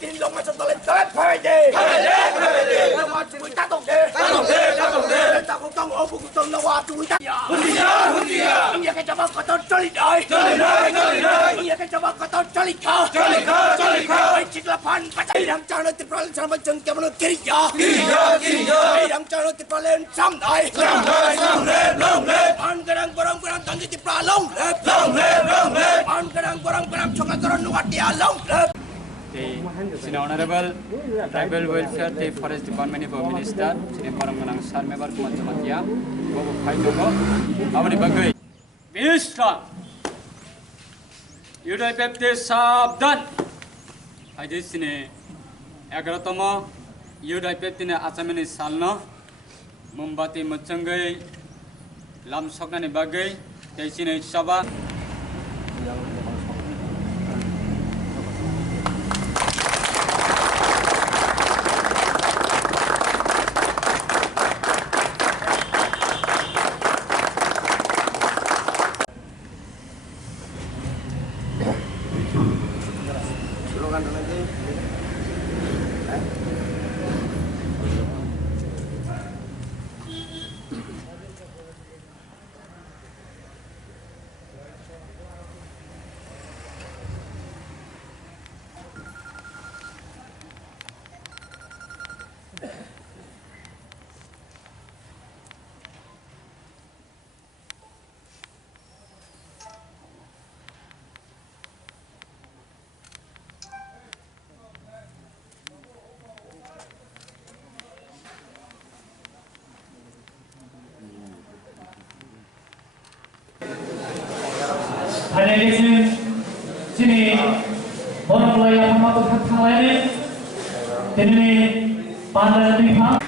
Tin lông mà sao tao lên tới phải đi. Nó qua chui ta tông đi. Ta không tông ở vùng tông nó qua chui ta. Ông giờ cái cho bác có tao cho đi đời. Ông giờ cái cho bác có tao cho đi khờ. Ôi chỉ là pan bắt đi đằng cho nó tiếp ra lên sao mà chừng cho nó kiri giờ. Đi đằng cho nó tiếp ra lên xong đời. Pan cái đằng barang tang tiếp ra lông. Pan cái đằng barang cho cái nó nuat dia lông. Sini Honorable Tribal Welfare the Forest Department of Minister Sini Parangmanang Sarmebar Kumachamatya Bobo Phaidoko Abani Bagai Minister UDIPFT Sabdan Aidi Sini 11তম UDIPFT ne Achamani Salno Mumbati Machangai Lam Soknani Bagai Sini Sabah Hadirin sini orang lain yang masuk ke lain ini pada pihak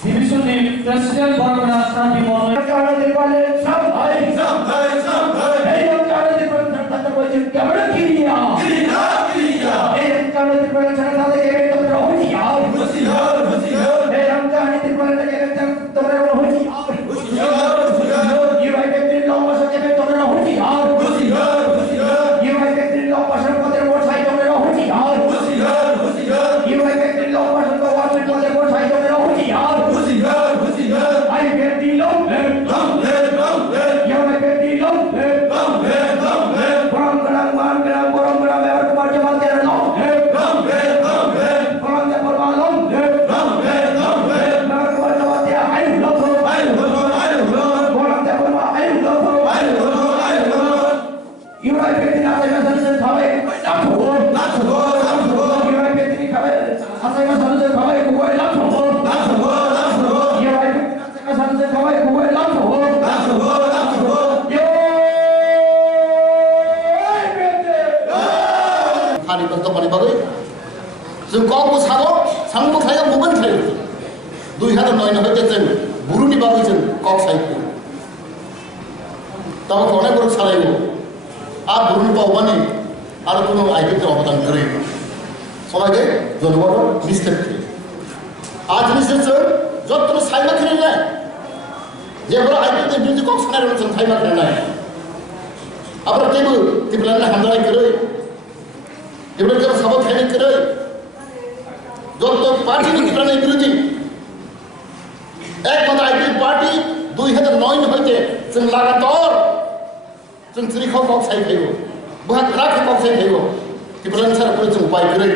division di Presiden Bangladesh di bawah cara dibalik sampai yang cara dibalik tata wajib kamera kiriya yang cara dibalik cara dibalik yang cara dibalik जों गावबो सानो सांबो खाया मुबन खायो 2009 हते जों बुरुनि बागै जों गाव साइखो तब थोड़े बरक सालायो आ बुरुनि बावबानि आरो कोनो आइडिया अबदान करे समागे जनगण मिस्टेक आज निसो जत्रो साइमा खेलना जेबो आइडिया बिजि गाव सानाय जों साइमा खेलना आबर केबो तिब्लाना हामदाय करे जेबो जेबो साबो खायनि करे যত পার্টি নির্বাচনে বিরোধী একমাত্র আইপি পার্টি 2009 হইতে जों লাগাতার जों त्रिखौ गाव साइखायो बहा राखौ गाव साइखायो तिब्लान सारा पुलिस जों उपाय करे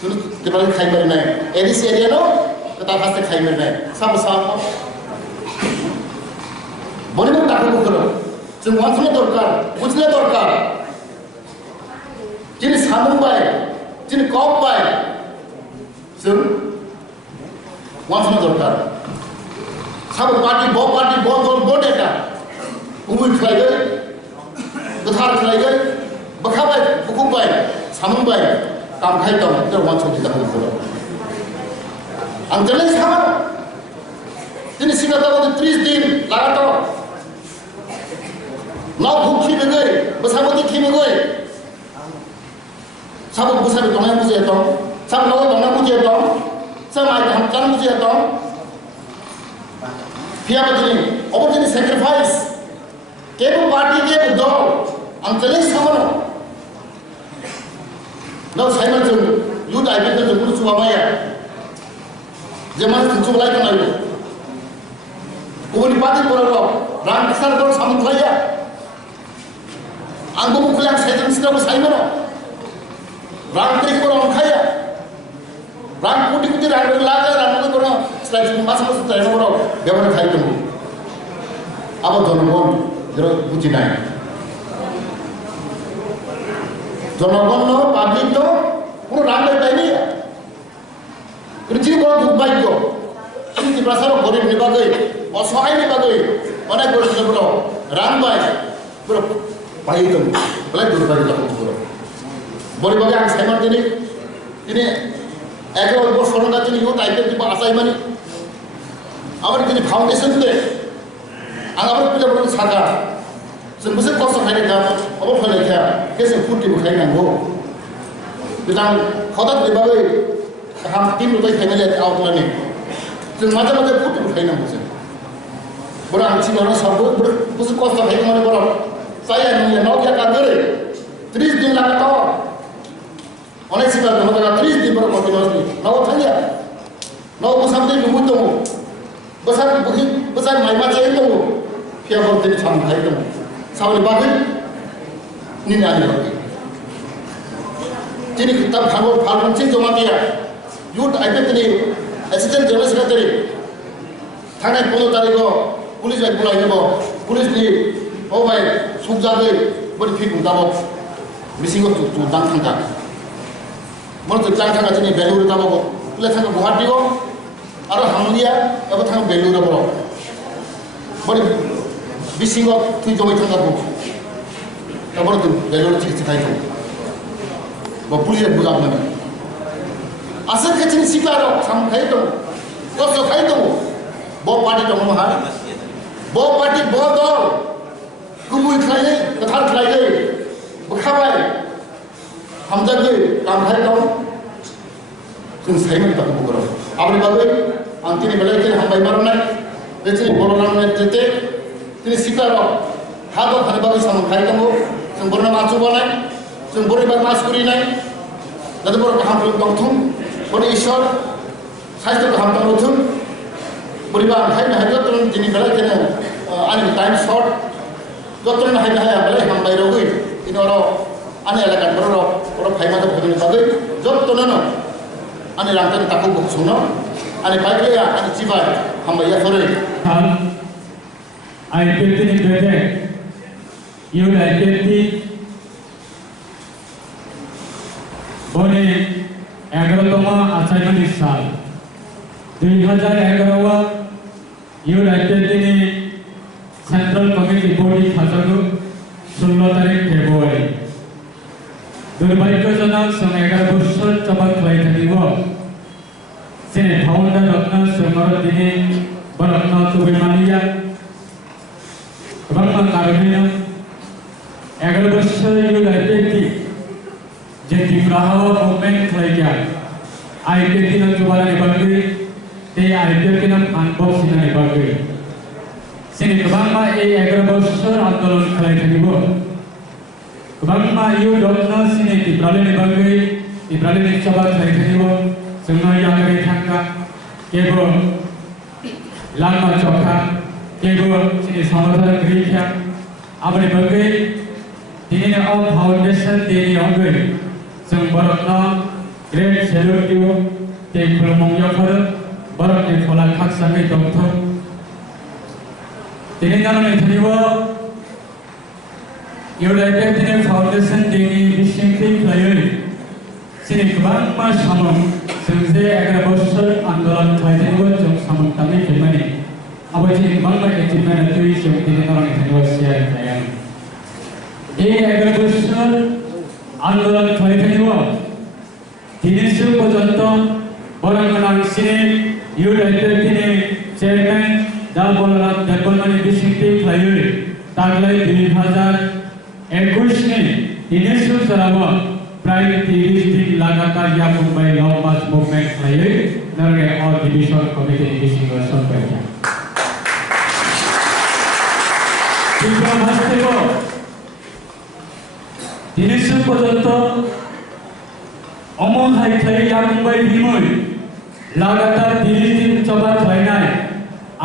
जों तिब्लान खाइमारनाय एरिस एरिया नो ता फास्ते खाइमारनाय साम साम बनिबो टाका करे जों वानसनो दरकार बुझले दरकार जिनि सामुबाय जिनि कप बाय जों वानसनो दरकार साब पार्टी बदल बडेटा उमुय खालायगोन गोथार खालायगोन बखाबाय बुकुबाय सामुबाय कामखाय दं जों वानसनो दरकार आं दिनै सामा दिनै सिगाङाव 30 दिन लागातार नाव भुखि नङै बसाबोदि खिनङै साब बसाबि दंनाय बुजिया दं साब नाव दंनाय बुजिया दं साब आइ हामचान बुजिया दं फियाबदिनि अबदिनि सैक्रिफाइस केबो पार्टी के दल आं दिनै सामा no Simon जों youth IPF जों कुछ सुबह माया जेमान कुछ लाइक ना यो कोई पार्टी पर लो राम किसान पर सामने लाया आंगो मुखलाक साइजन सिस्टम Simon राम तेरी पर हम खाया राम कुटी कुटी राम लागा राम को करो स्लाइड मास मास स्लाइड करो व्यवहार खाई तुम अब जनगण जरा बुझी नहीं जनगण नो पब्लिक नो কোনো রাম পাইনি পৃথিবী বড় দুর্ভাগ্য কিন্তু প্রসার গরিব নিবাগই অসহায় নিবাগই অনেক গরিব বড় রাম পাই পুরো পাইতো বলে দুর্ভাগ্য পুরো বরিবাগে আম সাইমন তিনি একে অল্প সরকার তিনি ইউথ আইপিএফ দিব আসাই মানে আমার তিনি ফাউন্ডেশন দে আমার পিলা বড় সাকা जों बोसोर खस्थ' खायनायखा अबाव खायनायखा गेजेर फुर्तिबो खायनांगौ बिदां खदात गैबाबो गाहाम टिम लुबाय फेमिलि आवलानि जों माजे माजे फुर्तिबो खायनांगौ जों बर' आं सिगाङावनो साबो बोसोर खस्थ' खायनांगौ बर' जाया नोंनिया नाव गैया गागोरै 30 दिन लागाथ' अनेक सिगां दङ दागा 30 दिन बर' कन्टिनिउसलि नाव थांया नाव बोसामदै लुबो दङ बोसार माइमा जायो दङ फियाफोर दिनै सामखाय दङ सावनि बागै निनानि बागै তিনি কিতাব খাবো ফার্মেন্সি জমা দিয়া ইউথ আইপিএফনি অ্যাসিস্ট্যান্ট জেনারেল সেক্রেটারি থানায় 15 তারিখ পুলিশ আই বলাই দেব পুলিশ নি ও ভাই সুখ যাবে বলি ফিট দাব মিসিংও তু দান থাকা মনে তো দান থাকা তিনি বেলুর দাব বলে থাকা গুয়াহাটিও আর হামলিয়া এবার থাকা বেলুর বড় বলি মিসিংও তুই জমাই থাকাবো এবার তো বেলুর চিকিৎসা খাইতো বা পুলিশে বুঝাব না আসল কাছে শিকারো সাম খাইতো কষ্ট খাইতো ব পার্টি দङ মহা ব পার্টি ব দল गुमुय खायनै गोथार खायनै बोखाबाय हामजागै कामखाय दं जों साइमन ताखौ बुगोर आबनि बागै आं तिनि बेलाय तिनि हामबाय मारनाय बेथिनि बरनामनाय जेते तिनि शिकारो हादो खाने बागै सामखाय दङ जों बरना माचु बानाय जों बरिबार मास करिनाय जाते बर गाहाम दंथुम बर ईश्वर साइस्थ गाहाम दंथुम बरिबार खायनो हायो जों तिनि बेलाय तिनि आंनि टाइम शर्ट जतन हायनो हाया बेलाय हामबाय रगै तिनि अर आंनि एलाकान बर फाइमादा भगनि बागै जतननो आंनि रांखान ताखौ बुसुनो आंनि बाइकया आंनि जिबाय हामबाया फरे आईपीएल नि बेटे यू आईपीएल बने 11तम आचार्यनि साल 2011 यू आईपीएल सेंट्रल कमिटी बॉडी खाजागु 16 तारिख फेब्रुवारी दुर्भाग्यजनक जों 11 बोसोर चबा खालाय थानिबो जेने फाउंडार रत्न सोमर दिनै बरत्न तुबिमानिया गोबां कारणे 11 बोसोर यू आईपीएल जे दिब्राहाव मुभमेंट खालायया आईपीएल नि जुबालानि बागै ते आईपीएल नि अनबक्स नि बागै जोंनि गोबां 11 बोसोर आन्दोलन खालाय थानिबो गोबां यू रत्न सिनि दिब्रालिनि बागै दिब्रालिनि सभा खालाय थानिबो जोंनो यागै थांगा केबो लामा चौका केबो सिनि समाधान गैया आबनि बागै दिनै अ फाउंडेशन देनि अगै जों बरत्न ग्रेट सेल्यूट दिउ ते खुलुमंगफोर बरत्नि फला खाकसाङै दंथों दिनै नानै थानिबो इउनाइटेड दिनै फाउंडेशन देनि बिसिंथि खालायै सिनि गोबां सामं जों जे 11 बोसोर आन्दोलन खालायनायबो जों सामं ताङै फैमानि आबादनि गोबां एचिभमेन्ट तुइ जों दिनै नानै थानिबो शेयार खालाया ए 11 बोसोर आन्दोलन खालायनायबो दिनैसिम पर्यन्त बरंगनां सिनि इउनाइटेड दिनै चेयारमेन दाबलराम देबबर्मानि बिसिंथि खालायै तागलाय 2021 नि दिनैसिम जराबो प्राय 30 दिन लगातार याफुंबाय लव मार्च मुभमेंट खालायै नरगे अ डिविजन कमिटिनि बिसिङाव सरकारया त्रिपुरा भाषायाव दिनैसिम पर्यन्त অমহাই খাইয়া মুম্বাই বিমুই লাগাতার 30 দিন চবা খাইনাই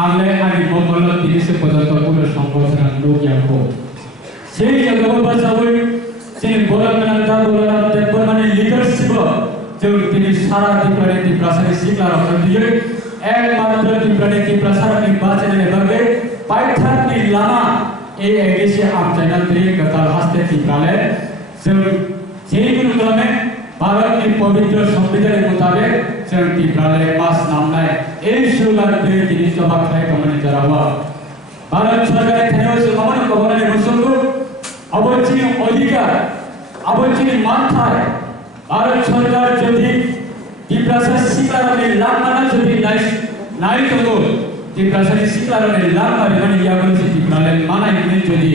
আমলে আনি মঙ্গল 30 পর্যন্ত পুরো সংগঠন লোক ইয়াকো সেই জগৎ বাঁচাবই যিনি বলরামনাথা বলরামনাথ মানে লিডারশিপ যে তিনি সারা ত্রিপুরানীতি প্রসারী শিক্ষার অর্থ দিয়ে একমাত্র ত্রিপুরানীতি প্রসার নির্বাচনের ভাবে পাইথানি লামা এই এগিয়ে আম চ্যানেল থেকে গতাল হাসতে ত্রিপুরালে যেগুলো में भारत की पवित्र संविधान के मुताबिक चलती प्रलय मास नामना है एक शुरुआत में जिन्हें सभा खाए कमने जरा हुआ भारत सरकार ने उस कमन कमने ने मुसलमान अवचिनी अधिकार अवचिनी मानता है भारत सरकार जल्दी दिप्रासा शिकारों ने लामाना जल्दी नाई तो दिप्रासा शिकारों ने लामाना ने यह बंसी दिप्राले माना इन्हें जल्दी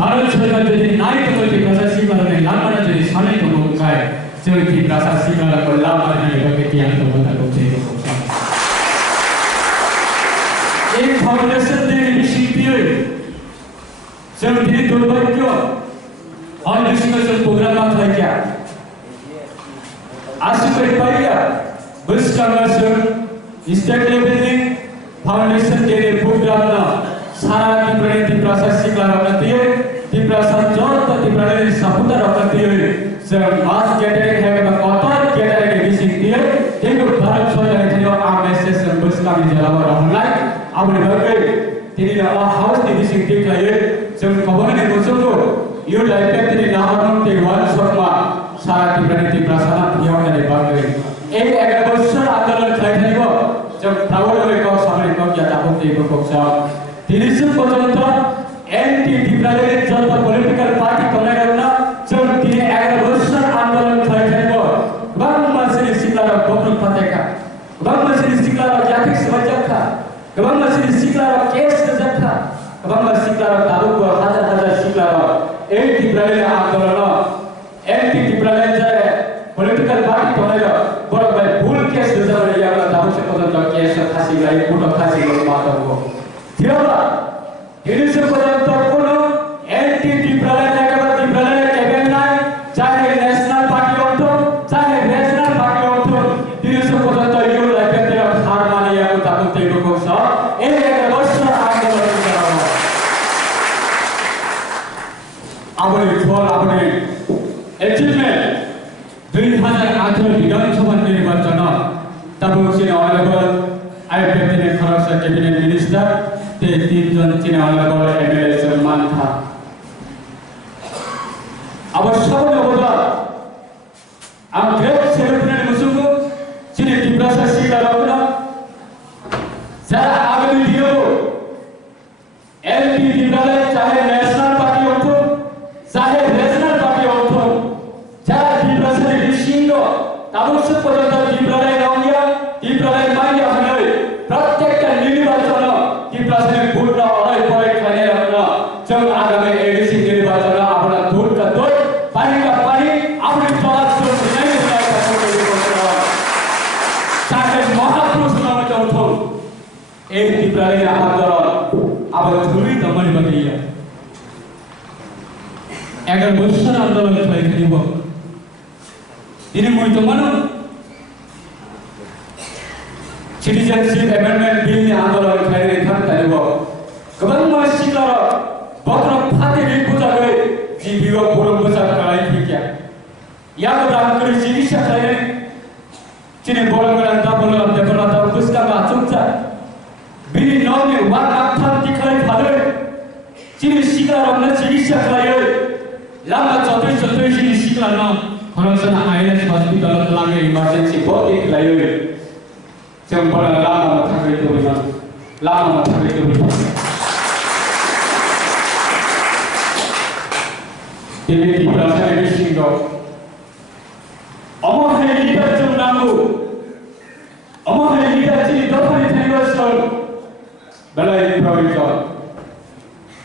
भारत सरकार जल्दी नाई तो दिप्रासा शिकारों ने लामाना जल्दी साने तो मुकाए जल्दी दिप्रासा शिकारों को लामाना ने बगे तियां तो बता को चाहिए एक फाउंडेशन ने इनिशिएटिव जल्दी दुर्भाग्य और डिस्कशन प्रोग्राम आता है क्या आज से पाइया बस कांग्रेस स्टेट लेवल में फाउंडेशन के प्रोग्राम ना सारा त्रिपुरानी प्रशासनिक लागत है त्रिपुरा जोत त्रिपुरानी सपुतर लागत है सर मास कैटेगरी है का कॉपर कैटेगरी की सिंह है देखो भारत सरकार ने जो आमएसएस बस का भी जलावा रहला अब ने बगे तिनी हाउस की सिंह ठीक है जब खबर ने मुझको यो लाइफ तिनी नाम ते वन शर्मा सारा त्रिपुरानी प्रशासन योजना ने बगे एक वर्षर आंदोलन खाई को जब प्रावड़ में को सामने को क्या ताबो ते को साहब 30 पर्यंत एंटी त्रिपुरानी जब पॉलिटिकल पार्टी बनाए रहना जब 11 वर्षर आंदोलन खाई को गबंग से सिकला बकरु पतेका गबंग से सिकला जातिक समझता गबंग से सिकला केस जता गबंग सिकला ताबो को हजार सिकला एंटी त्रिपुरानी आंदोलन एंटी त्रिपुरानी जाए पॉलिटिकल पार्टी बनाए बड़ा भाई भूल केस जब या ताबो से पता केस खासी लाई फुटो खासी को बात हो थियोला इनिसे पर्यंत कोनो एंटी त्रिपुरानी जाकर त्रिपुरानी केबेन नाय चाहे नेशनल पार्टी हो चाहे नेशनल पार्टी हो इनिसे पर्यंत यो लाइफ ते हार माने या ताबो ते को स एक वर्ष आंदोलन कराओ अपने फल अपने अचीवमेंट 2018 विधानसभा निर्वाचन तब चीन अवेलेबल आईपीएफ ने खरगपुर कैबिनेट मिनिस्टर ते 3 जन चीन अवेलेबल एमएलए सम्मान था अब सब ने बोला हम ग्रेट सेलिब्रेट मुसुको चीन त्रिपुरा से सीधा रखना जरा आगे दियो एलपी त्रिपुरा चाहे नेशनल पार्टी हो चाहे रीजनल पार्टी हो जरा त्रिपुरा से रिशिंगो तब से पर्यंत त्रिपुरा रंगिया त्रिपुरा माइया हने प्रत्येक निर्वाचन त्रिपुरा से पूर्ण अड़ाई पड़े खाने रखना जब आगामी एडीसी निर्वाचन अपना दूर का दूर पानी का पानी अपने द्वारा से नहीं होगा चाहे महापुरुष नाम चौथो एक त्रिपुरा आंदोलन अब धुरी दमन बगिया अगर वर्षर आंदोलन खाई खरीब ini muito mano citizenship amendment bill ni आंदोलन खाई रे था तालिबो गबन मासिकर बकर फाते रि पूजा गए जीवियो पुरम बचा कराई थी क्या या तो राम करे चिकित्सा खाई चिने बोलगला ता बोलला देखला ता पुस्का का चुपचा बिनी नौ में वा आथा दिखाई फाले चिने शिकार अपना चिकित्सा खाई लामा चौथे चिने शिकार ना खरगपुर आईएलएस हॉस्पिटल लागे इमरजेंसी बहुत एक लायो चंपल लामा माथा के तो बिना लामा माथा के तो बिना टीवी की प्रासा एडिशन को अमर है लीडर चुनावो अमर है लीडर चीनी दोपहर थेंगो स्टोर बलाई प्रोविजन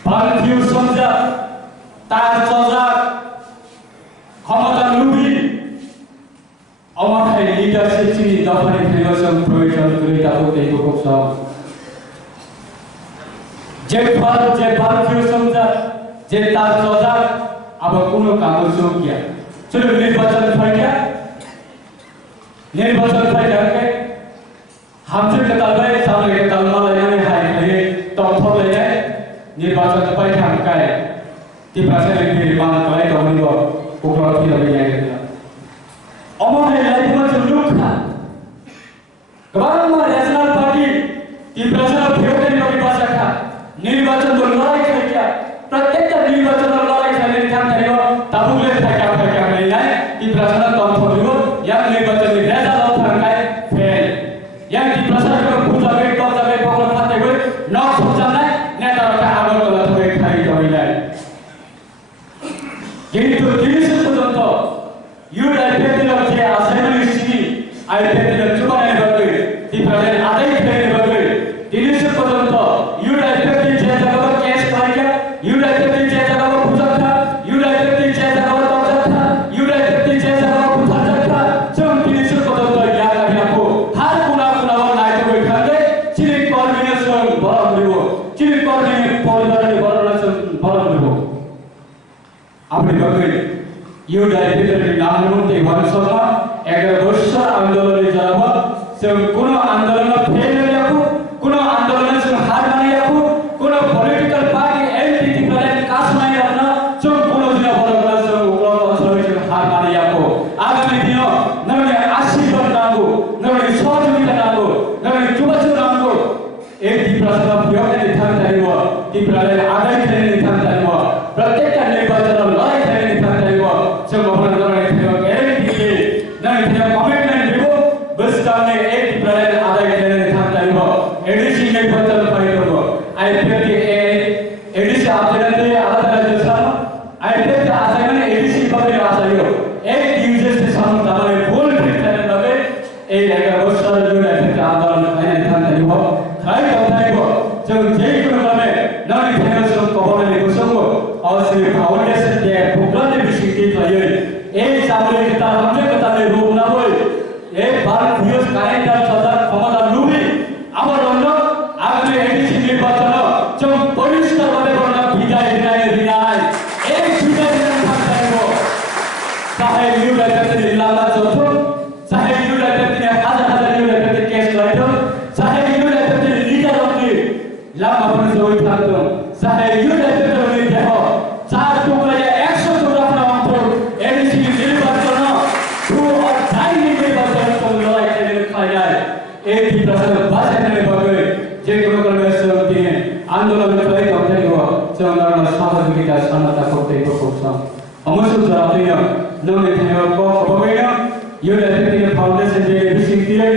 भारतीय समझा तार चौजा ক্ষমতা লুবি আমার এই লিডারশিপ চিনি দফারে ফেলোসম প্রয়োজন করে তাবো দেই কোক সব যে ভারতীয় সমাজ যে তার চোদা अब কোনো কাগজ কিয়া চলো নির্বাচন হয় क्या निर्वाचन फाइदाके हामसे कतालबाय सामने कतालमा लायनानै हायखायो तमथलायनाय निर्वाचन फाइदाखाय तिब्रासेन निर्माण खालाय दंनिबो कक्राझार फैलाबायनाय अमोनै लाइफमा जुलुखा गोबां नेशनल पार्टी तिब्रासेन फेवटेन कवि बासाखा निर्वाचन लड़ाई खायखा प्रत्येक निर्वाचन लड़ाई खायनि थाखायनो ताबुले थाखा फैनाय तिब्रासेन तमथलिबो या निर्वाचन रेजाल्टआव थांनाय फेल या तिब्रासेनखौ बुजाबै तजाबै बगल फाथैबै नक सजानाय नेतारखा आगर तला थै खाइ दइनाय কিন্তু তিরিশ পর্যন্ত ইউআইপিএল যে আসাইনমেন্ট সিনি আইপিএল চুবানের বাকি তিব্রাসেন আদায় ফেলে বাকি তিরিশ পর্যন্ত ইউআইপিএল যে জায়গা কেস করাইয়া ইউআইপিএল যে জায়গা বুঝাতা ইউআইপিএল যে জায়গা তজাতা ইউআইপিএল যে জায়গা বুঝাতা जों তিরিশ পর্যন্ত ইয়া কাহিয়াকো হার কোনা কোনা নাইতে বইখালে চিনি কর্মিনেশন বরং দিব চিনি কর্মিনে পরিবারের বরং দিব আপনি বলবেন ইউআইপিএল নামতে বংশমা 11 বছর আন্দোলনে যাব जों কোন আন্দোলন ফেল রাখো কোন আন্দোলনে जों হার মানি রাখো কোন পলিটিক্যাল পার্টি এলটিটি করে কাজ নাই রাখনা जों কোন দিন বড় जों উগ্র অঞ্চলে जों হার মানি রাখো আগামী দিন নরে আশীর্বাদ নাগো নরে সহযোগিতা নাগো নরে যুবচর নাগো এই তিব্রাসেন বিয়োগের থাকতাইব তিব্রালের আদায় খেলে থাকতাইব প্রত্যেকটা নির্বাচন লড়াই খেলে থাকতাইব जों আপনাদের লড়াই থেকে গ্যারান্টি নরে কমিটমেন্ট দিব বস্তানে এই তিব্রালের আদায় খেলে থাকতাইব এডিসি নির্বাচন ফাইব আইপিএল এডিসি আপনাদের আলাদা জেসা আইপিএল আসাইনে এডিসি পাবে আসাইও এই ইউজেস সামনে দাঁড়াবে ফুল ফিটনেস হবে এই 11 বছর জুড়ে একটা আন্দোলন ফাইনাল থাকতাইব খাই থাকতাইব जों যেই কোনো ভাবে নরে ফেডারেশন কবলে বসবো অবশ্যই ফাউন্ডেশন দিয়ে প্রোগ্রামে বিশিষ্ট লাইয়ে এই সামনে kita हमसे बताने रूप ना होय এই ভারত ভিউজ কারেন্টার সদার ক্ষমতা লুবি আমার অন্য আগামী এডিসি নির্বাচন जों পরিষ্কার ভাবে বলনা বিদায় দিনাই এই বিদায় দিন থাকতাইব চাহে ইউআইপিএল ইলাকা যত চাহে ইউআইপিএল হাজার ইউআইপিএল কেস লাইতো চাহে ইউআইপিএল লিডার অফ লাভ আপনি সবাই থাকতো চাহে ইউআইপিএল দেহ চার টুকরা 100 টুকরা আপনার এডিসি নির্বাচন টু অর চাই নির্বাচন লড়াই খেলে খায় এই তিব্রাসেন বাজারে বগে যে কোনো কর্মসূচি দিয়ে আন্দোলন করে থাকতেইব जों সহযোগিতা সহায়তা করতে প্রকল্প অবশ্যই জাতীয় নলে থেও কববেনা ইউআইপিএল ফাউন্ডেশন যে বিশিষ্ট দিয়ে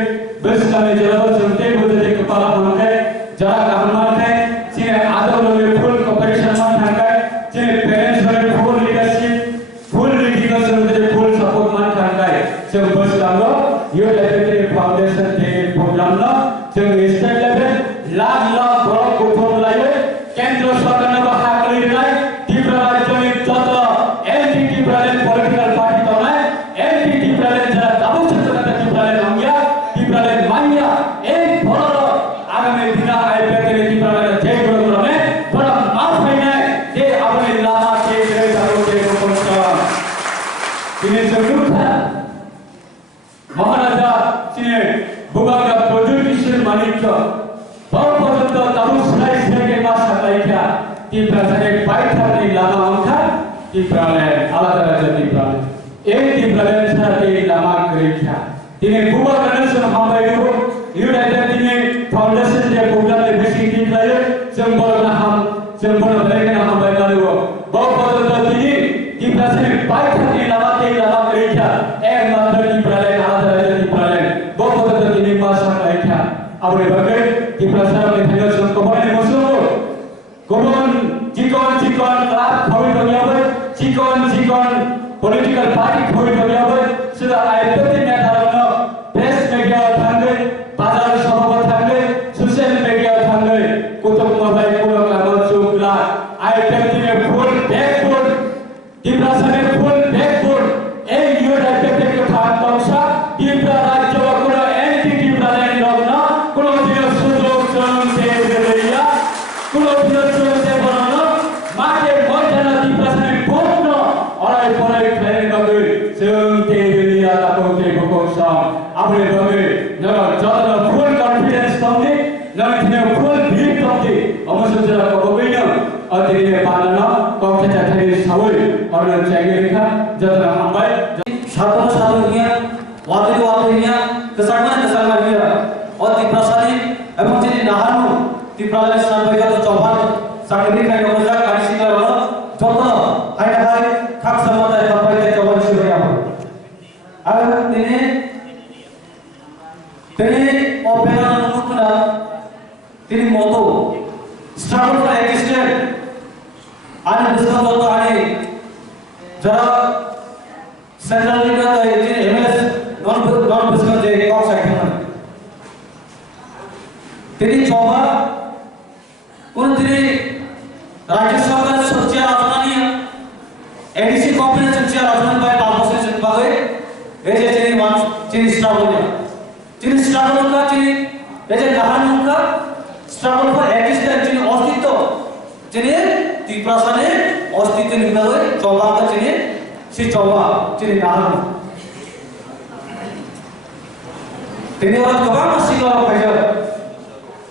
বস্তানে জেলা চলতে বলতে কপাল হামকে যারা কামমান है যে আদৌলে ফুল কোঅপারেশন মান থাকে যে প্যারেন্টস হলে ফুল লিডারশিপ ফুল লিডারশিপ যে ফুল সাপোর্ট মান থাকে যে বস্তানো ইউআইপিএল ফাউন্ডেশন যে প্রোগ্রাম না যে স্টেট লেভেল লাখ লাখ বড় প্রোগ্রাম লাগে কেন্দ্র সরকারের হাকলি নাই ত্রিপুরা রাজ্যের যত এলটিটি ব্রালের পলিটিক্যাল পার্টি তো নাই এলটিটি ব্রালের যারা দাবুচ্ছতা ত্রিপুরার নামিয়া ত্রিপুরার মাইয়া এই বড় আগামী দিনা আইপিএল ত্রিপুরার যে প্রোগ্রামে বড় মাফ হয় না যে আপনি লামা কে যাবতে করতে তিনি জরুরতা মহারাজা তিনি বুগাগা প্রযুক্তিশীল মানিক্য বহু পর্যন্ত তাবুসলাই থেকে মাস সাকাইকা তিব্রাসেনের বাইথানে লামা অংখা তিব্রালের আলাদা রাজ্য তিব্রাল এই তিব্রালের সাথে লামা করেখা তিনি বুবা গণেশন হামবাইব ইউনাইটেড তিনি ফাউন্ডেশন যে প্রোগ্রামে বেশি দিলায় জম্বলনা হাম জম্বল বেগনা হামবাইব বহু পর্যন্ত তিনি তিব্রাসেনের বাইথানে লামাতে লামা করেখা একমাত্র তিব্রালের আলাদা রাজ্য তিব্রালের বহু পর্যন্ত তিনি মাস সাকাইকা আপনি বলে তিব্রাসের ফেডারেশন কবলে বসবো কোন চিকন চিকন ক্লাব খবর হবে চিকন চিকন পলিটিক্যাল পার্টি খবর হবে সেটা আইপিএল নেতারা প্রেস মিডিয়া থাকবে বাজার সভা থাকবে সোশ্যাল মিডিয়া থাকবে কুতুব মোবাইল কোন কাগজ চুকলা আইপিএল টিমে ফুল ব্যাকবোর্ড তিব্রাসের ফুল ব্যাকবোর্ড এই ইউআইপিএল কে থাকতংসা ত্রিপুরা রাজ্য কোন এনটিটি ব্রালের লগ্ন কোন দিন সুযোগ চলতে দেয়া কোন দিন চলতে বলানো মাঠে ময়দানে তিব্রাসের পূর্ণ অড়াই পড়াই খেলে গবে চলতে দেয়া তাকে Bokosam, Abre Bagi, Naga Jatana full confidence Tomdi, Naga full belief Tomdi, Amasujara Kobina, Atiri Panana, Kokta Tari Sawi, Arun Chagirika, Jatana Hambai, Satu satunya, waktu-waktunya, kesamaan dia, di prasani, emang jadi nahan, di prasani sampai ke coban, sakit ini kayak kerja kali sih kalau, contoh, hai, kak sama tadi sampai ke coban sudah apa? ini operan nukuna, ini moto, struggle for existence, ada besar contoh hari, jara Central Leader ini MS non-business jadi kau sektor. Jadi coba, untuk Rajya Sarkar Sosial Asmani, edisi Corporate Sosial Asmani by Papua sebagai, jadi struggle ka, jadi nahan ka, struggle for existence jadi ostito, jadi di prasane ostito ni bagai coba ka jadi si coba jadi nahan. Ini orang kebang masih kalau kerja,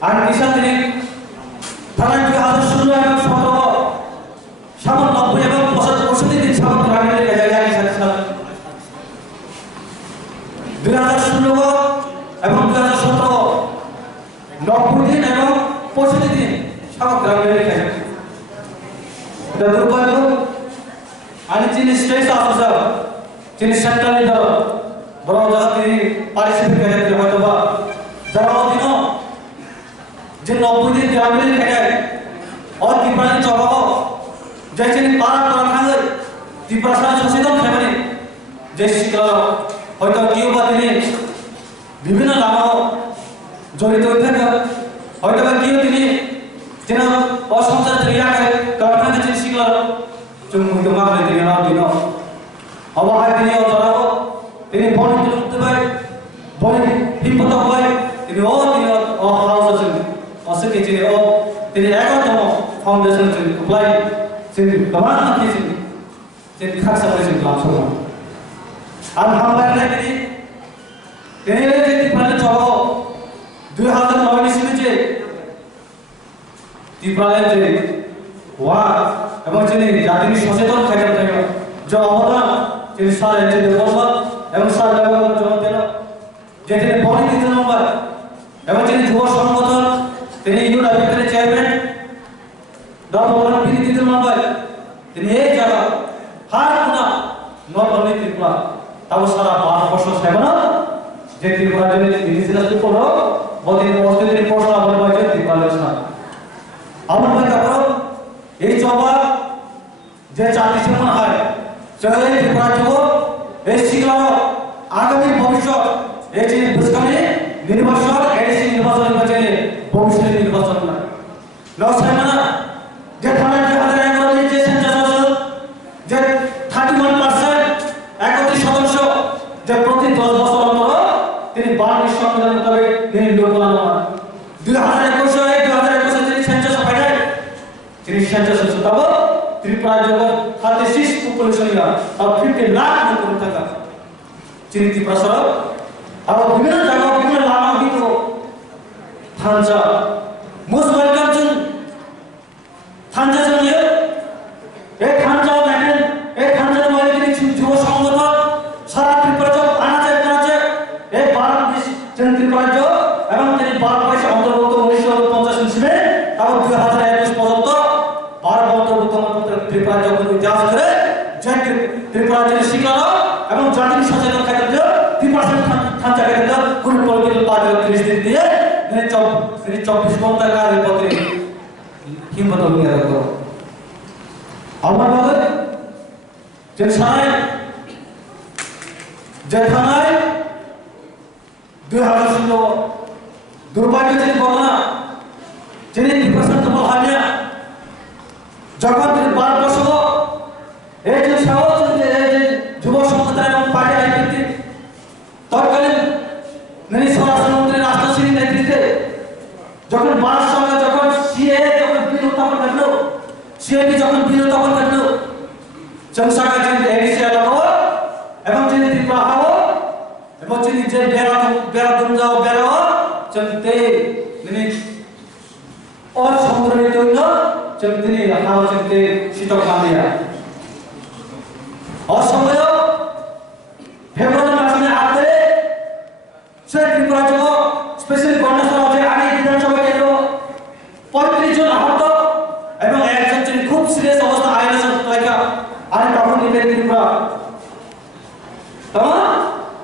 anak kisah ini, tangan juga harus sudah yang suatu, sama tak punya kan pusat ini sama terakhir kerja yang sana. 2016, emang 2017, 90 दिन emang pusat ini sama terakhir kerja. Dan berubah itu, anak jenis state officer, jenis central leader. बराबर जगह तेरी पारिश्रमिक कहते हैं हमारे तो जराओ दिनों जिन 90 दिन ग्रामीण कहते हैं और तिप्रानी चौबाओ जैसे नी 12 खांगे तिप्रासार सचेतन खेमने जैसे करो होय तो कियो बात नहीं विभिन्न लामाओ जोड़ित होते हैं होय तो कियो तिनी जिन असंसार त्रिया करे करना के जैसे करो जो मुझे मार ले दिया ना दिनों अब आए तिनी और जराओ ini boni itu baik, boni himpot apa baik, ini house ini, asal kecil ini agar foundation ini apply, ini kemana nanti ini khas apa ini langsung. Alhamdulillah ini paling coba 2019 ini je, di paling je, wah, emang jadi jadi sosial kerja mereka, jawabnya jadi saya jadi apa? এবং সার ব্যবহার জমা দেন যেখানে বনি দিতে নম্বর এবং যিনি যুব সংগঠন তিনি ইউনিট ডাইরেক্টরের চেয়ারম্যান ডবল তিনি দিতে নম্বর তিনি এই জায়গা হার কোনা নট অনলি ত্রিপুরা তাও সারা ভারতবর্ষ সেবনা যে ত্রিপুরা জন্য ইনিশিয়েটিভ করো বদিন অস্ট্রেলিয়ার পড়া বলে বাজে ত্রিপুরা না আমার ভাই কাপড় এই চবা যে চাকরি সম্মান হয় চলে ত্রিপুরা যুব এই শিক্ষা আগামী ভবিষ্যৎ এই যে দুষ্কামে নির্বাচন এডিসি নির্বাচন বাজে ভবিষ্যৎ নির্বাচন না লসাই না যে থানা যে হাজার এগারো যে সেন্সাস আছে যে 31% 31 সদস্য যে প্রতি 10 বছর অন্তর তিনি 12 সংবিধান মোতাবেক তিনি নিয়োগ করা হয় 2021 তিনি সেন্সাস ফাইনাল তিনি সেন্সাস তবে ত্রিপুরা জগৎ 36 পপুলেশন ইয়া আর 50 লাখ লোক থাকা চিন্তি প্রসার আর বিভিন্ন জায়গা বিভিন্ন লামা ভিতর থানচা মোস্ট ওয়েলকাম চুন থানচা চলে এই থানচা দেখেন এই থানচা মানে কি যুব সংগঠন সারা ত্রিপুরা জব আনাচে কানাচে এই 12 ত্রিপুরা জব এবং তিনি 12 পয়সা অন্তর্ভুক্ত 1950 সালে তাও 2021 পর্যন্ত 12 অন্তর্ভুক্ত ত্রিপুরা জব ইতিহাস করে যে ত্রিপুরা জেলা শিক্ষা এবং জাতীয় সচেতন ক্ষেত্রে 3% থানচা ক্ষেত্রে কোন পলিটিক্যাল পার্টি 30 দিন দিয়ে 24 ঘন্টা কাজের পথে হিম্মত নিয়ে রাখো আমার বলে যে থানায় 2016 দুর্ভাগ্যজনক ঘটনা যিনি 3% তো হারিয়ে যখন তিনি 12 বছর এই যে সাহস যুব সংগঠন এবং পার্টি রাজনীতি তৎকালীন স্বরাষ্ট্রমন্ত্রী রাজনাথ সিং নেতৃত্বে যখন ভারত সরকার যখন সিএ যখন বিল উত্থাপন করলো সিএবি যখন বিল উত্থাপন করলো চমসাকা যে এডিসি এলাকা এবং যে Tripura bocini je bera dunjao bera chante nini or samudra toino chantini hawa chante sitok mandia और समय फेब्रुआरी मासने आते से त्रिपुरा जो स्पेशल गणना আছে আগে বিধানসভা কেন্দ্র 35 জন আহত এবং একজন খুব সিরিয়াস অবস্থা আইএলএস লাইকা আর তখন নিবে ত্রিপুরা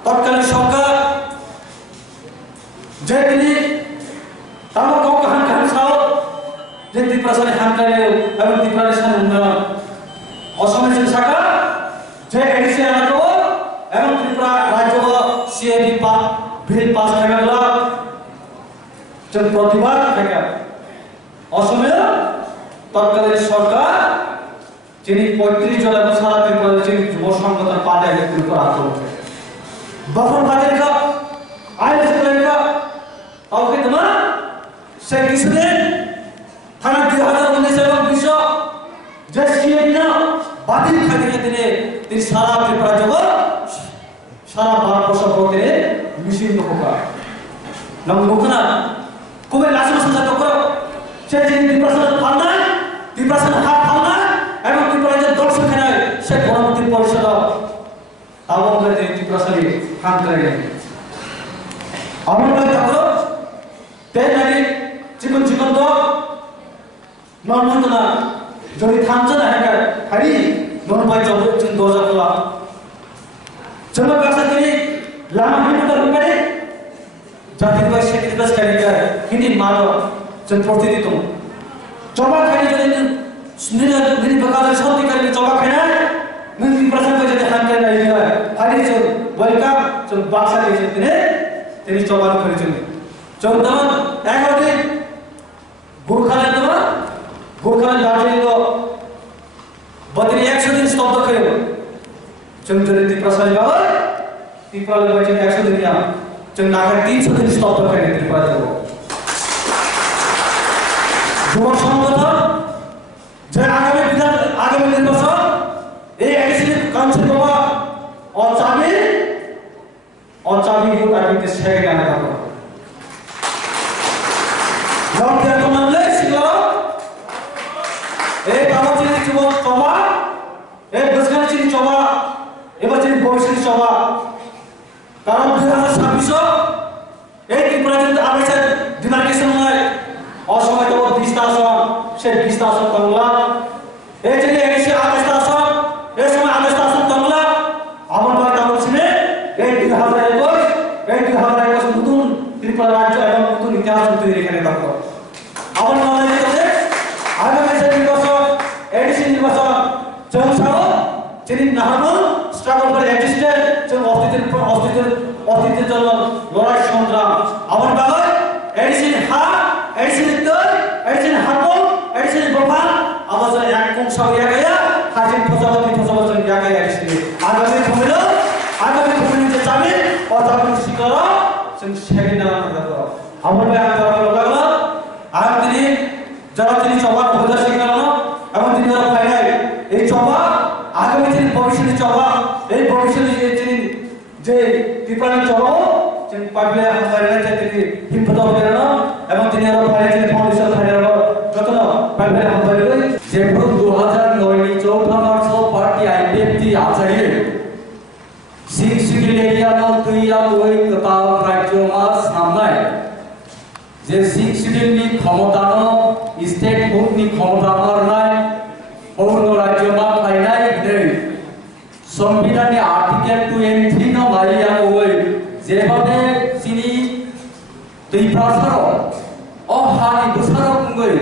তৎকালীন সরকার যে তিনি তারা কখন খান সাও যে ত্রিপুরা সরকার হামকারে এবং ত্রিপুরা দেশের উন্নয়ন অসমের শাখা যে এডিসি আনাতো এবং ত্রিপুরা রাজ্য সিএবি বিল পাস হয়ে গেল যে প্রতিবাদ থেকে অসমের তৎকালীন সরকার যিনি 35 জন এবং সারা ত্রিপুরার যিনি যুব সংগঠন পার্টি ত্রিপুরা আন্দোলন বফর বাজার का আইএস का তাওকে তোমার সে কিছুদিন থানা 2019 এবং 20 যে সিএবি না বাতিল খাতে দিনে তিনি সারা ত্রিপুরা জগৎ সারা ভারতবর্ষ হতে মিছিল হোকা নম মুখনা কবে লাসন সঞ্চার করো সে যে ত্রিপুরা ফান্ডা ত্রিপুরা হাত ফান্ডা এবং ত্রিপুরা যে দল সংখ্যা সে গণমন্ত্রী পরিষদ তাও করে ত্রিপুরা সারি কাম করে আমরা দেখো তেল নাকি জীবন জীবন তো নর্মন্দনা যদি থামছে না হ্যাঁ হারি নরমাই জব চিন দরজা খোলা চলো কাছে তিনি লামা হিন্দু রূপে জাতি ভাই সেক্রেটারি কারিকা কিনি মানো চন প্রতিদিত জবা খাই যদি নিনি প্রকার শান্তি কারি জবা খাই না নিনি প্রসঙ্গ যদি হান করে নাই হারি চল ওয়েলকাম চল বাক্সা দিয়েছে তিনি জবা করেছেন চৌদান 11 দিন গোরখাল্যান্ড দার্জিলিং बदली 100 दिन स्तब्ध करें चंद्र त्रिपुरा सारी बाबा त्रिपुरा लोग बच्चे 100 दिन या चंद्र नागर 300 दिन स्तब्ध करें त्रिपुरा लोग जुबक संगठन जय आगामी निर्वाचन ये एडिशनल काउंसिल बाबा और चाबी को ताकि किस है क्या ना करो लॉन्ग टर्म मामले सिलो एक आवाज़ जुबक चौबा एक बसखान चिनी चौबा এবার চিনি ভবিষ্যৎ সভা কারণ 2026 এই ত্রিপুরা কিন্তু আবেছে ডিমার্কেশন হয় অসময় তো 20 টা আসন সে 20 টা আসন বাংলা এই যে এসে 28 টা আসন এই সময় 28 টা আসন বাংলা আমার বাড়ি তাও ছিনে এই 2021 নতুন ত্রিপুরা রাজ্য এবং নতুন ইতিহাস তৈরি এখানে দেখো আমার মনে হয় আগামী যে নির্বাচন এডিসি নির্বাচন জনসাও যিনি নাহামুল স্ট্রাগল ফর এক্সিস্টেন্স যে অস্তিত্বের জন্য লড়াই সংগ্রাম আমার বাবা এডিসি হারপো এডিসি বফান আমাদের এক কংসাও একাইয়া হাজির ফসাবতন একাইয়া এডিসি আগামী ভূমির যে চাবি ও চাবি শিকার সেদিন দেখো আমার বাবা লাগলো আর তিনি চবার ভোজা শিখানো এবং তিনি ফাইনাল এই চবা আগামী দিন ভবিষ্যতে চবা এই ভবিষ্যতে যে ত্রিপুরা চবা যে পাবলে হাজারে থেকে হিম্মত বেরানো এবং তিনি ফাইনাল ফাউন্ডেশন ফাইনাল যতন পাবলে হাজারে যে 2009 ની ચોથા માર્ચો પાર્ટી આઈપીએફથી આચાર્ય સિંહ સિગિલેરિયાનો તુયા કોઈ કતા રાજ્યોમાં સામનાય જે સિંહ સિગિલની ক্ষমতাનો স্টেটহুডની ক্ষমতাમાં নাই পৌর রাজ্যમાં ফাইনাল নেই সংবিধানে আর্টিকেল 23 નો મારિયા હોય যেভাবে চিনি দুই প্রসার অহানি বুসারক গই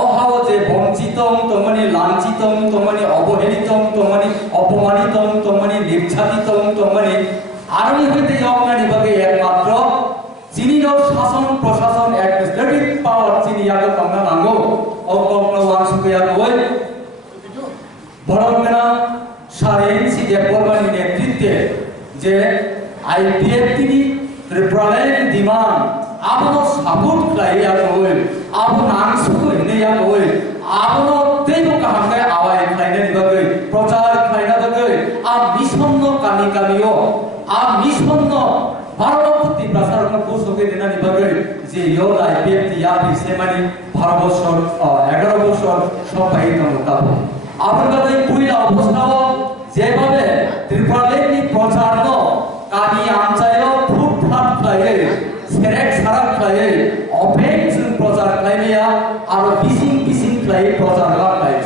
অহাও যে বঞ্চিত তমনি লাঞ্ছিত তমনি অবহেলিত তমনি অপমানিত তমনি নির্যাতিত তমনি আরনি হইতে অজ্ঞানী ভাবে একমাত্র চিনির শাসন প্রশাসন অ্যাডমিনিস্ট্রেটিভ পাওয়ার চিনি ইয়াকে কমনা নাঙ্গো অকগ্ন ওয়াংশুকে হই বড়মেনা সারেন্সি দেববর্মানি নেতৃত্বে যে আইপিএফ তিনি ত্রিপুরালেন দিমান আবনো সাপোর্ট খাইয়া হই আবো নাংসুকো হিনেয়া হই আবনো তেনো কাহাঙ্গায় আওয়াই খাইনে দিবাগৈ প্রচার খাইনা দগৈ আ মিশন্ন কানি কামিও আ মিশন্ন যে ইয়ো আইপিএফ ইয়া পিছে মানে 12 বছর 11 বছর সবাই নমতাব আপনাদের পুইলা অবস্থাও যেভাবে ত্রিপুরালেনি প্রচার ন কানি আমচায়ও ফুটফাট খায়ে সেরেক সারাক খায়ে অপেন প্রচার খাইয়া আর বিসিং বিসিং খায়ে প্রচার খায়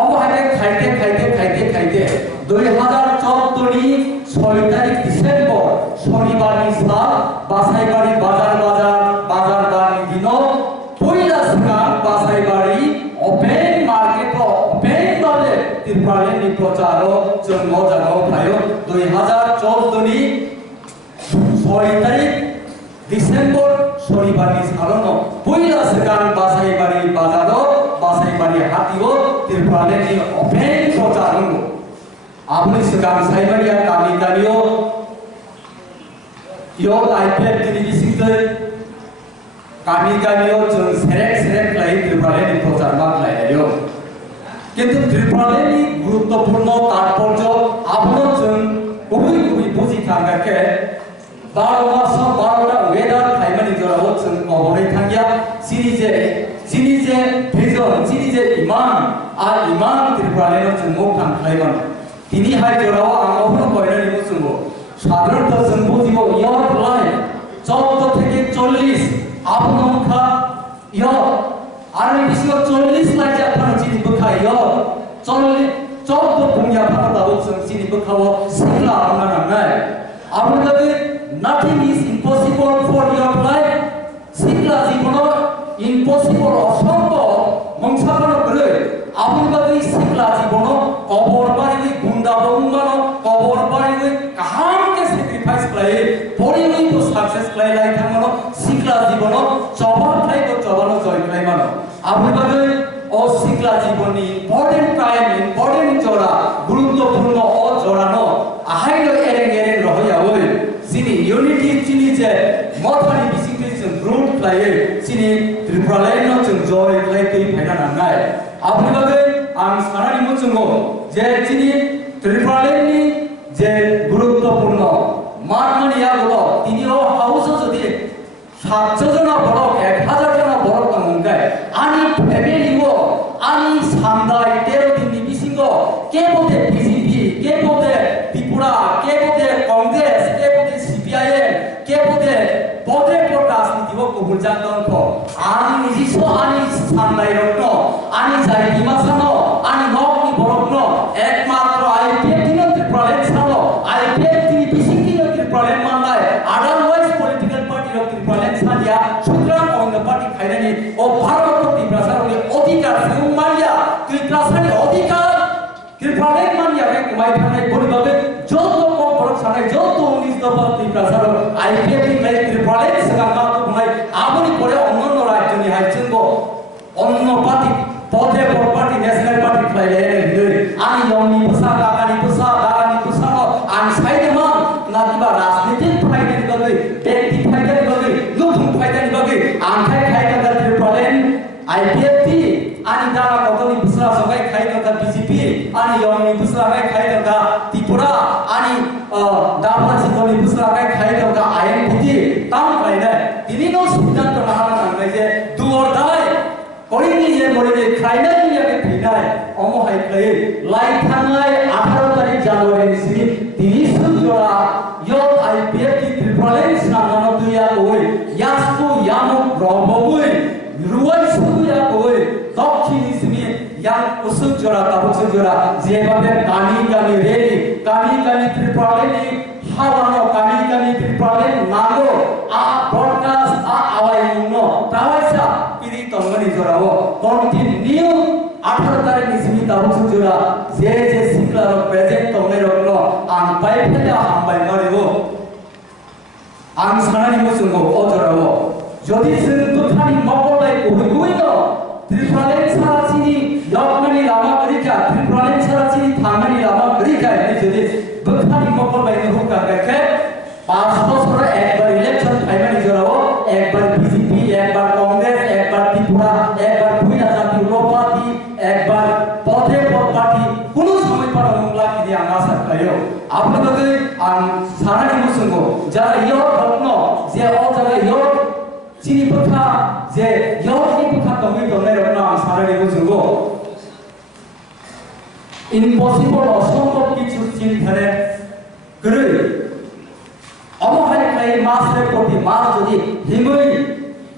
অবহাইতে খাইতে 2014 নি 6 তারিখ ডিসেম্বর শনিবার নিশাল বাসাইবাড়ি বাজার বাড়ি দিন পয়লা স্থান বাসাইবাড়ি ওপেন মার্কেট ওপেন বারে ত্রিপুরালেনি প্রচার জন্ম জাগাও ভাই 2014 নি 6 তারিখ ডিসেম্বর শনিবার নিশাল পয়লা স্থান বাসাইবাড়ি হাতিও ত্রিপুরালেনি ওপেন প্রচার আপনি সেখান সাইবারিয়া কামিও ইয়ো আইপিএফ টেলিভিশনতে কামিও जों সেরেক লাই ত্রিপুরালেনি প্রচার মাগলাইও কিন্তু ত্রিপুরালেনি গুরুত্বপূর্ণ তাৎপর্য আপনি जों গুবি বুঝি থাকাকে 12 মাস 12টা ওয়েদার টাইমানি জরাও जों কবরে থাকিয়া যিনি যে ভিজন যিনি যে ইমান ত্রিপুরালেনি जों মুখ থাম খাইবান তিনি হাই জরাও আমহন কয়নানি মুসুঙ্গো সাধারণত जों বুঝিব ইয়র লাই 14 থেকে 40 আপনখা ইয়র আর বিশিও 40 লাই জাপান চিনি বখা ইয়র 14 বুনিয়া ভাতা দাও जों চিনি বখাও সিলা আমনা নাই আপনাদের nothing is impossible for your life সিলা Jibon impossible অসম্ভব মংসাপন করে আপনাদের সিলা জীবন কবর বাড়ি গুন্ডা বংমানো কবর বাড়ি কাহাম কে স্যাক্রিফাইস করে পরে ওই তো সাকসেস করে লাই থামনো সিলা জীবন চবান খাই তো চবানো জয় খাই মানো আপনাদের ও সিলা জীবনী ইম্পর্টেন্ট টাইম ইম্পর্টেন্ট জোড়া গুরুত্বপূর্ণ ও জোড়ানো আহাইলো এরেং রহয়া ওই যিনি ইউনিটি চিনি যে মথানি বিসিকেশন গ্রুপ প্লায়ে চিনি ত্রিপুরালেনো जों জয় প্লাই কই ফাইনা নাঙ্গাই আপনাদের আং সারানি মুচুঙ্গো যে চিনি ত্রিপুরালেনি যে গুরুত্বপূর্ণ মানমানিয়া গুলো তিনিও হাউসও যদি 700 জন বড় 1000 জন বড় কামঙ্গাই আনি ফ্যামিলিও আনি সান্দাই 13 দিন বিসিঙ্গ কে বলতে বিজেপি কে বলতে ত্রিপুরা কে বলতে কংগ্রেস কে বলতে সিপিআইএম কে বলতে পদে পদ রাজনীতিও কবুল জানতন আনি নিজিসো আনি সান্দাই রত্ন আনি যাই দিমাসানো আনি নকনি বরত্ন একমাত্র আইপিএফ দিনতে প্রলেন সানো আইপিএফ তিনি বিসিপি দিনতে প্রলেন মানলাই আদারওয়াইজ পলিটিক্যাল পার্টি রক্তি প্রলেন সানিয়া সুতরাং অন্য পার্টি খাইনানি ও ভারত ত্রিপ্রাসারনি অধিকার সুমারিয়া ত্রিপ্রাসারনি অধিকার ত্রিপ্রালেন মানিয়া কমাই থানাই পরিভাবে যত কম বড় সানাই যত 19 দফা ত্রিপ্রাসার আইপিএফ লাই ত্রিপ্রালেন সাগামা তো ঘুমাই আমনি পরে অন্য রাজ্য নি হাইছেন অন্য পার্টি পদে বড় পার্টি ন্যাশনাল পার্টি খাইলে আমি লংনি পুসা গানি পুসা আমি সাইডে মান না কিবা রাজনীতিক ফাইদানি বলে ব্যক্তি ফাইদানি বলে নতুন ফাইদানি বলে আনখাই খাইকা ত্রিপ্রালেন IPFT ani dara kotoni busra sabai khai ka BJP ani yoni busra bai khai ka Tripura ani dabra sitoni busra bai khai ka INPT tam khai na tini no siddhanto nahana nangai je do or die korini je morini khai na ni ake phidai omo hai khai lai thangai 18 tarikh January ni tini sujora yo IPF ki Tripuralen sanano tuya oi yastu yamuk roboi ruwai suya oi দক্ষিণী Simi young উসুক জোড়া তাবুক জোড়া যেভাবে কানি rally কানি ত্রিপুরালেনি হাওয়ানো কানি ত্রিপুরালেন নাগো আ broadcast আ away মুনো তাওয়াইসা পিরি তঙ্গনি জোড়াও continue 18 তারিখ নিসমি তাবুক জোড়া যে সিকলার প্রেজেন্ট তঙ্গনে রকলো আন পাই ফেলে হামবাই মারিও আন সানানি মুসুঙ্গো ও জোড়াও যদি সিন্তু থানি মকলাই কইনো ত্রিপুরালেন সারাচিনি লকমানি লামা গরিকা ত্রিপুরালেন সারাচিনি থামানি লামা গরিকা এই যদি বখানি মকল বাইনে হুকা কাকে 5 বছর একবার ইলেকশন ফাইনালি জড়াও একবার বিজেপি একবার কংগ্রেস একবার ত্রিপুরা একবার ভুইনা জাতীয় পার্টি একবার পদে পদ পার্টি কোন সময় পর মংলা কি দিয়ে আশা করিও আপনাদের সারানি মুসুঙ্গো যারা ইয়র রত্ন যে ও যারা year sini pekha je yok ni pekha kami donai rokna sarani bujungo impossible অসম্ভব কিছু চিন্তারে করে অমহাই খাই মাসের প্রতি মাস যদি হিমই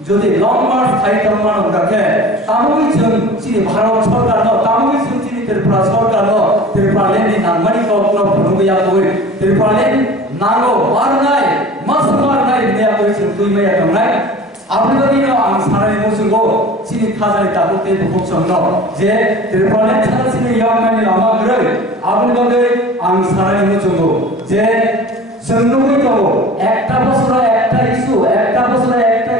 যদি লং মার্চ খাইতাম মানুষ রাখে তামুই जों চিনি ভারত সরকার ন তামুই जों চিনি ত্রিপুরা সরকার ন ত্রিপুরালেন্ডनि नांगमानि कौनो फुनुगैयाखै ত্রিপুরালেন্ড नांगौ मारनाय मास मारनाय होननायाखै जों दुइमाया थांनाय आफोरबायदिनो आं साननानै मोसौखौ चिनि खाजानि दाबुते बुखुसंनो जे त्रिपुरालेन्ड सानसिनि यावमानि लामा गरै आफोरबायदि आं साननानै मोसौखौ जे जों लुबैगौ একটা বছরে একটা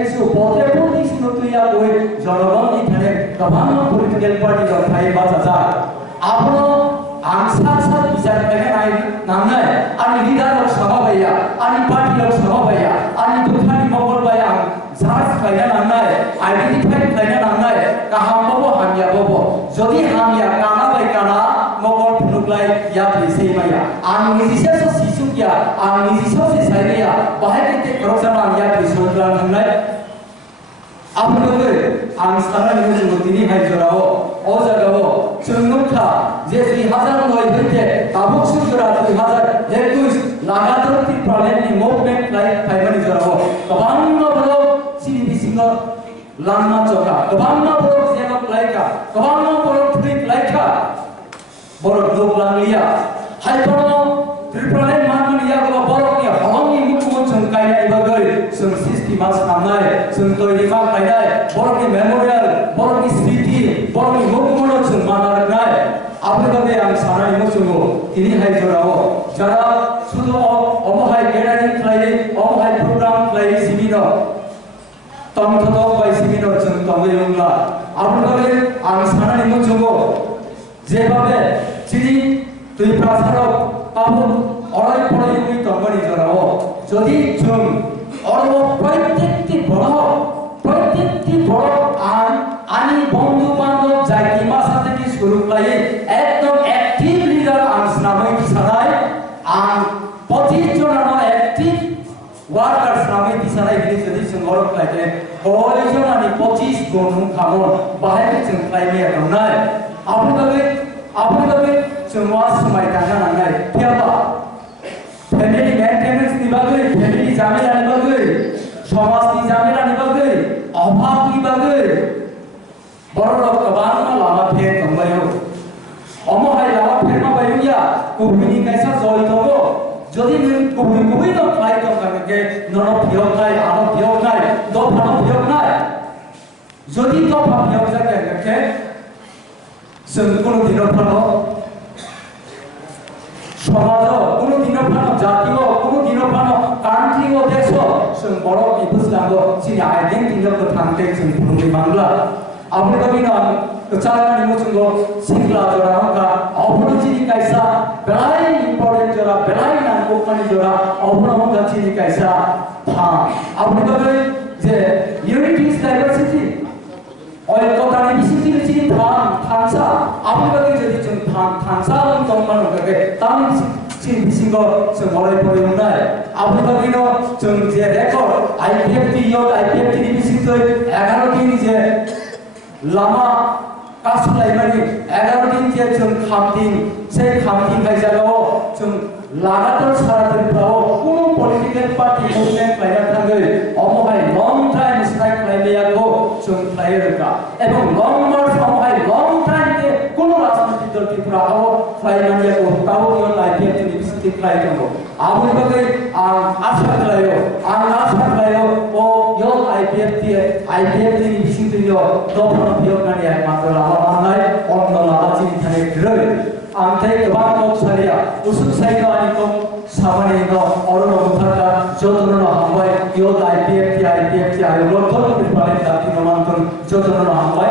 ইস্যু পথে পথে ইস্যু তুইয়া বই জনগণ এখানে गोबां পলিটিক্যাল পার্টি थायो बाजाजा आपनो आं साथ बिचार खालामनाय नांनाय आंनि लिडारक समाबाया आंनि पार्टियाव समाबाया आंनि दुखानि मगलबाया आं जाज खालामना नांनाय आइडेन्टिफाइ खालामना नांनाय गाहामबाबो हामियाबाबो जुदि हामिया कानाबाय काना मगल फुनुग्लाय या फैसैमाया आं निजिसेसो सिसुकिया आं निजिसेसो साइरिया बाहाय केते करजाना या फैसोग्ला नांनाय आपनोबो आं साननानै मोजां दिनै हायजराव ओ जागाव जोंनोखा जे 2009 হইতে তাবুক সুজরা 2021 লাগাতার ত্রিপুরালেন্ডनि মুভमेन्ट लाइक फाइमानि जराव गोबां बरो सिबिसिंग लांना जका गोबां बरो जेनक लाइका गोबां बरो ट्रिक लाइका बरो ग्रुप लांलिया हायफोराव त्रिपुरालेन्ड माननिया गोबां बर'नि हलंनि मुखुमन जों गायनाय बागै जों सिस्टेमास खालामनाय जों तयरिमा गायनाय बर'नि मेमोरियेल बर'नि स्मृति बर'नि मुखुमन जों मानारनाय आपनिबादि आं साननानै मोसौखौ दिनै हायजराव যারা শুধু অমহাই গ্যাদারিং খালাयो অমহাই প্রোগ্রাম खालायो सिमिनो तमथत बाय सिमिनो जों तंगैयोब्ला आपनिबादि आं साननानै मोसौखौ जेभाবে যিনি দুই প্রচারক পাবো অড়াই পড়াই ওই তংবানি জরাও যদি जों অর্ব প্রত্যেকটি বড় আনি বন্ধু বান্ধব জায়গা সাথে কি শুরু করে একদম অ্যাক্টিভ লিডার আংস নামে কি সারাই আং 25 জন অ্যাক্টিভ ওয়ার্কার্স নামে কি সারাই গিয়ে যদি সংগঠন লাগে কয়জন আনি 25 জন খামন বাহাই जों ক্লাইমে দंनाय आपनिबादि जों मा समाय दाना नांनाय फैयाबा फेमिलि मेंटेनेंस नि बागै फेमिलि जामेलानि बागै समाजनि जामेलानि बागै अभाबनि बागै बर'राव गोबां लामा फेर दंबायो अमहाय लामा फेर मा बायदिया गुबुननि कायसा जय दङ যদি गुबुन न फ्लाइ दंखाके नन फियनाय आनो फियनाय दफानो फियनाय যদি दफा फियक जाके जों কোনোদিনও ফানো সমাজ কোনোদিনও ফানো জাতীয় কোনোদিনও ফানো কান্ট্রি ও দেশ जों बर' बिबुसलांगो जोंनि आइडेन्टिटिखौ थांते जों बुंनो बांला आपनिबादिनो चालानि मोचुंगो सिंगला जरा हमका अपनोचिनि कायसा बेलाय इम्पोर्टेन्ट जरा बेलाय नांगौखानि जरा अपनो हमका चिनि कायसा था आपनिबादि जे यूनिटी इज डाइवर्सिटी ঐক্যতাनि बिसिनि चिनि थांसा आपनिबादि जदि जों थांसा दंमान होगे तानि चिनि बिसिंगो जों बराय फरायनाय आपनिबादिनो जों जे रेकर्ड आईपीएफटी नि बिसिंखै 11 दिन जे लामा कासुलायमानि 11 दिन जे जों खामदिं से खामदिं गायजागाव जों लागातार सारा ত্রিপুরাও কোনো पलिटिकल पार्टी मुभमेन्ट लायना थाङै अमहाय लं टाइम स्ट्राइक लायनायाखौ जों लायोगा एबं लं मार्च अमहाय लं टाइम के কোনো राजनीतिक दल ত্রিপুরাও लायनायाखौ गावनि आईपीएफटी नि बिसिंखै लायदोंगौ आपनिबादि आं आसा खालायो ओ यो आईपीएफटी नि बिसिंखैनो दफानो बियनानै मात्र लामा मानाय अन्न लामा चिनि थानाय ग्रै आंथाय गोबां नकसारिया उसुक साइनो आनिखौ सामानिनो अरुण मुथाका जतननो हामबाय यो आईपीएफटी आयो लखन ত্রিপুরালেন্ড दाति नमान्तन जतननो हामबाय।